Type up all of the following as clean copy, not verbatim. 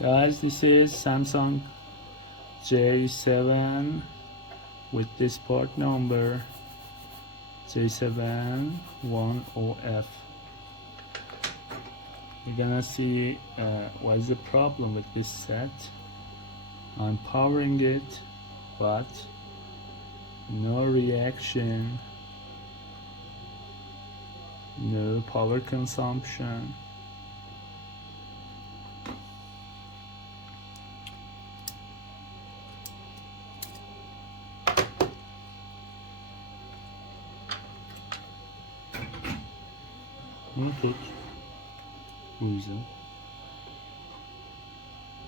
Guys, this is Samsung J7 with this part number J710F. You're gonna see what is the problem with this set. I'm powering it, but no reaction, no power consumption. Tut uyuyor.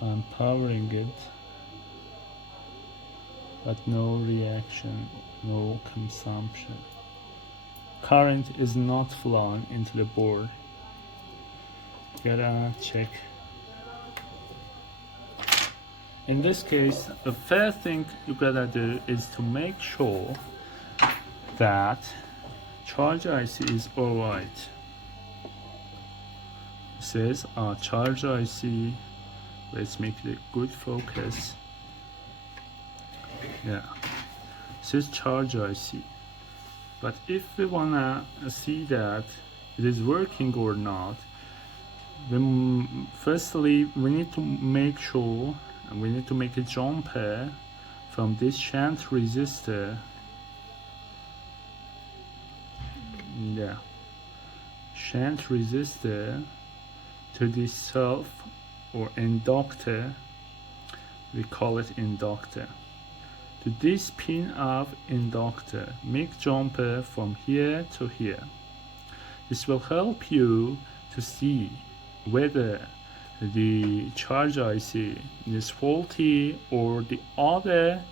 I'm powering it, but no reaction, no consumption. Current is not flowing into the board. Gotta check. In this case, the first thing you gotta do is to make sure that charge IC is alright. This is our charge IC. Let's make it a good focus. Yeah, this is charge IC. But if we wanna see that it is working or not, then firstly we need to make sure, and we need to make a jumper from this shunt resistor. Yeah, shunt resistor to this self or inductor. We call it inductor. To this pin of inductor, make jumper from here to here. This will help you to see whether the charge IC is faulty or the other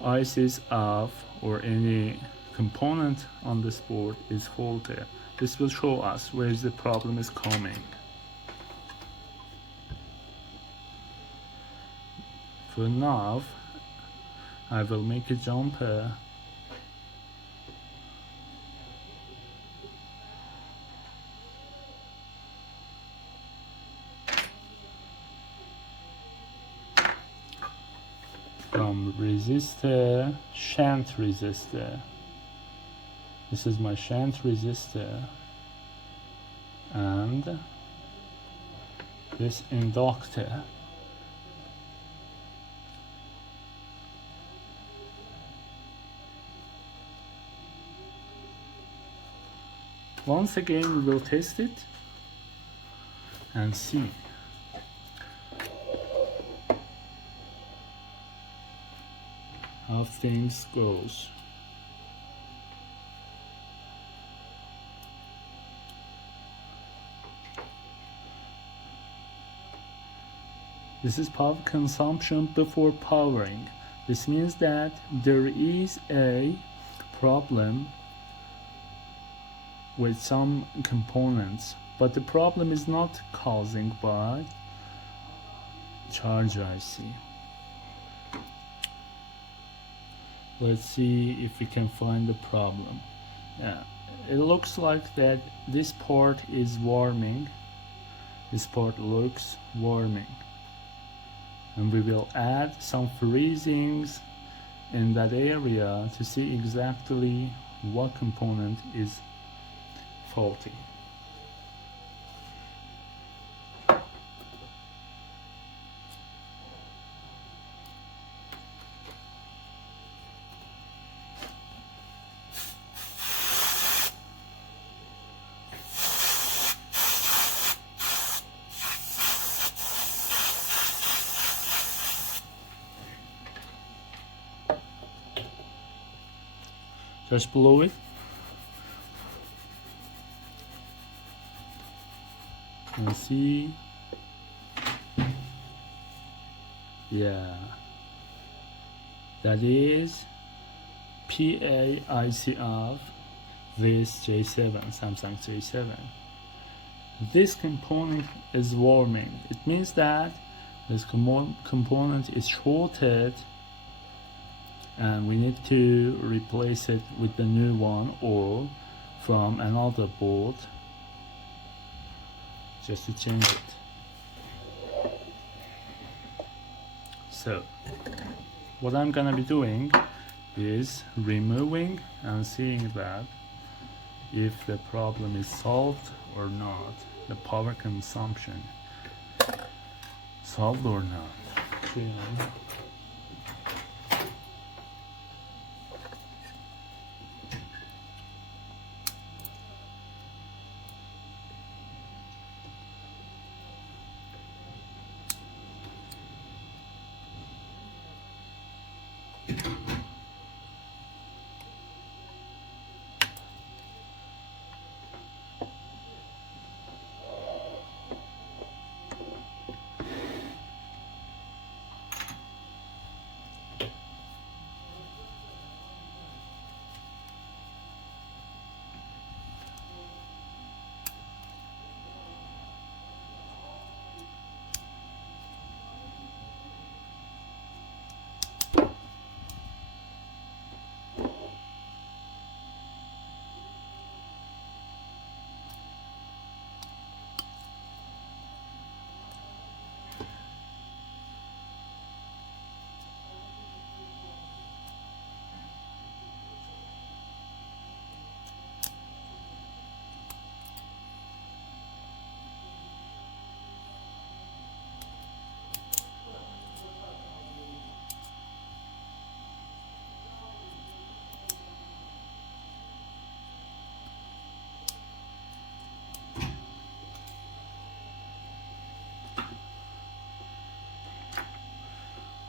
ICs of or any component on this board is faulty. This will show us where the problem is coming. For now, I will make a jumper from resistor, shunt resistor. This is my shunt resistor and this inductor. Once again, we will test it and see. How things goes. This is power consumption before powering. This means that there is a problem with some components, but the problem is not causing by charge IC. Let's see if we can find the problem. Yeah, it looks like that this part is warming. This part looks warming, and we will add some freezings in that area to see exactly what component is faulty. Just blow it. And see, yeah, that is PAIC of this J7, Samsung J7. This component is warming. It means that this component is shorted and we need to replace it with the new one or from another board just to change it. So what I'm gonna be doing is removing and seeing that if the problem is solved or not, the power consumption solved or not. Okay.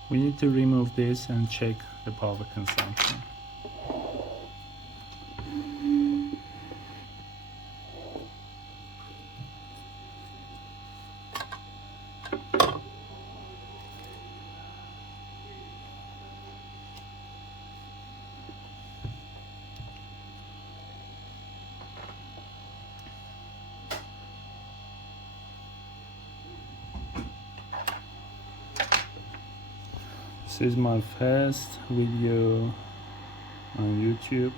We need to remove this and check the power consumption. This is my first video on YouTube.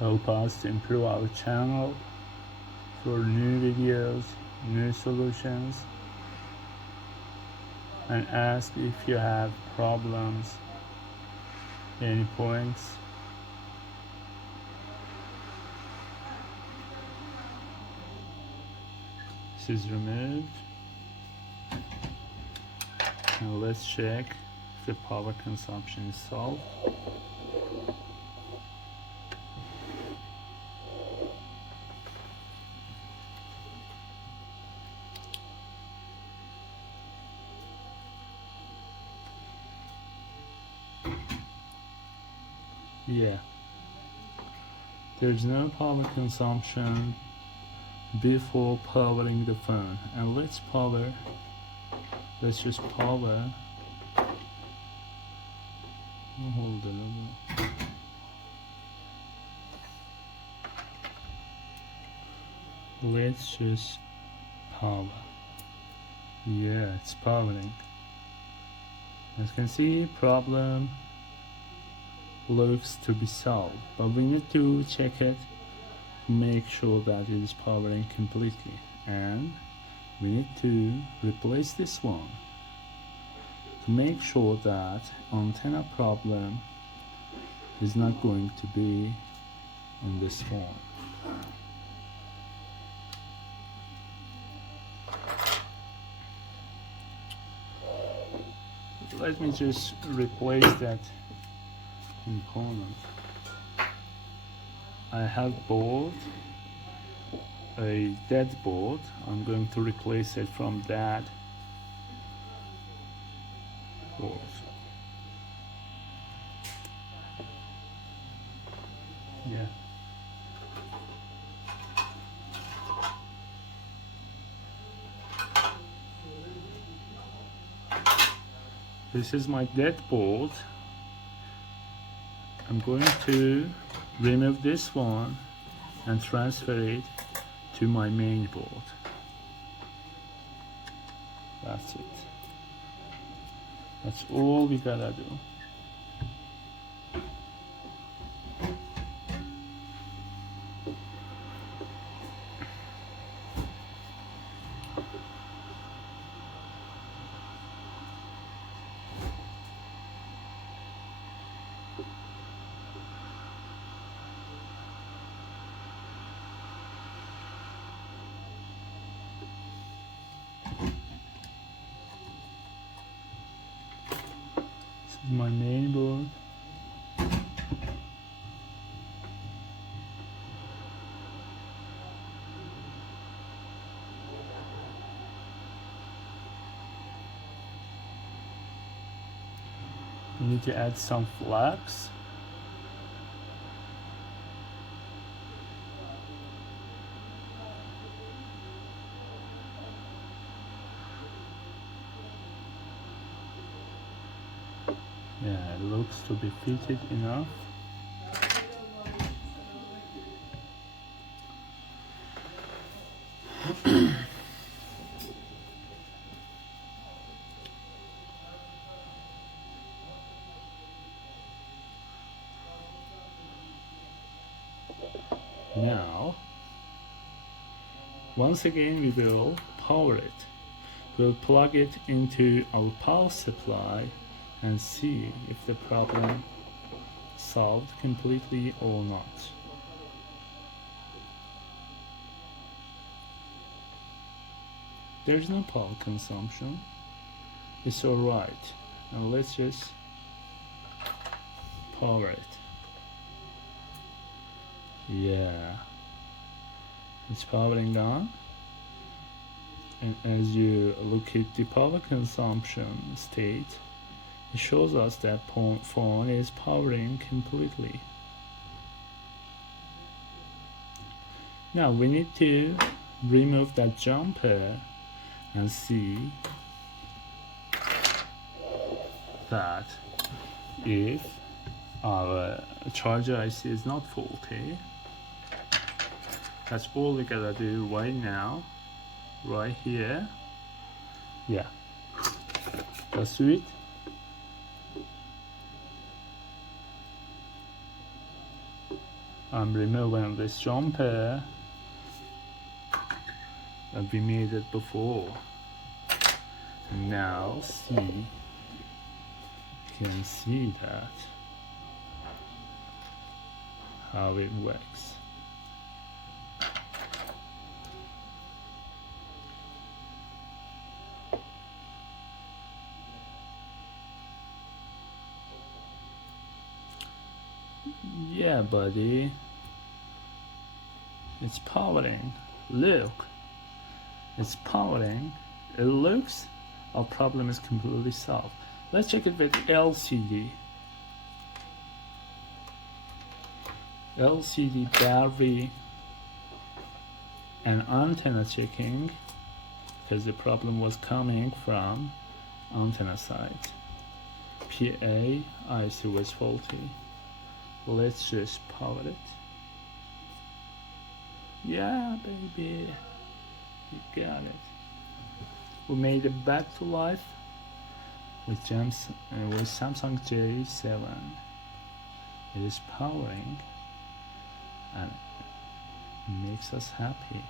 Help us to improve our channel for new videos, new solutions, and ask if you have problems, any points. This is removed. Now let's check if the power consumption is solved. Yeah, there's no power consumption before powering the phone. And let's just power. Hold on. Let's just power. Yeah, it's powering. As you can see, problem looks to be solved, but we need to check it, make sure that it is powering completely, and we need to replace this one to make sure that antenna problem is not going to be in this phone. Let me just replace that component. I have board, a dead board. I'm going to replace it from that board. Yeah. This is my dead board. I'm going to remove this one and transfer it to my main board. That's it. That's all we gotta do. My main board. We need to add some flags. Yeah, it looks to be fitted enough. Now, once again we will power it. We'll plug it into our power supply and see if the problem solved completely or not. There's no power consumption. It's alright. Now let's just power it. Yeah, it's powering on. And as you look at the power consumption state, it shows us that phone is powering completely. Now we need to remove that jumper and see that if our charger IC is not faulty. That's all we gotta do right now, right here. Yeah, that's it. I'm removing this jumper and we made it before. And now see, you can see that how it works. Yeah, buddy, it's powering. Look, it's powering. It looks our problem is completely solved. Let's check it with LCD. LCD battery and antenna checking, because the problem was coming from antenna side. PA IC was faulty. Let's just power it. Yeah, baby, you got it. We made it back to life with Samsung J7. It is powering and it makes us happy.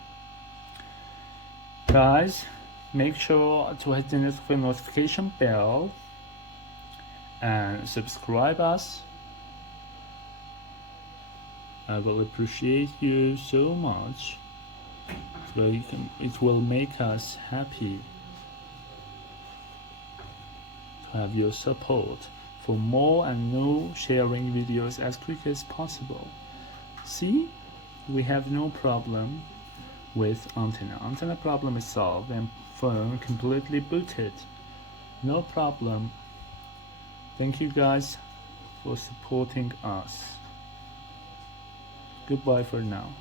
Guys, make sure to hit the notification bell and subscribe us. I will appreciate you so much. It will make us happy to have your support for more and new sharing videos as quick as possible. See, we have no problem with antenna. Antenna problem is solved and phone completely booted. No problem. Thank you guys for supporting us. Goodbye for now.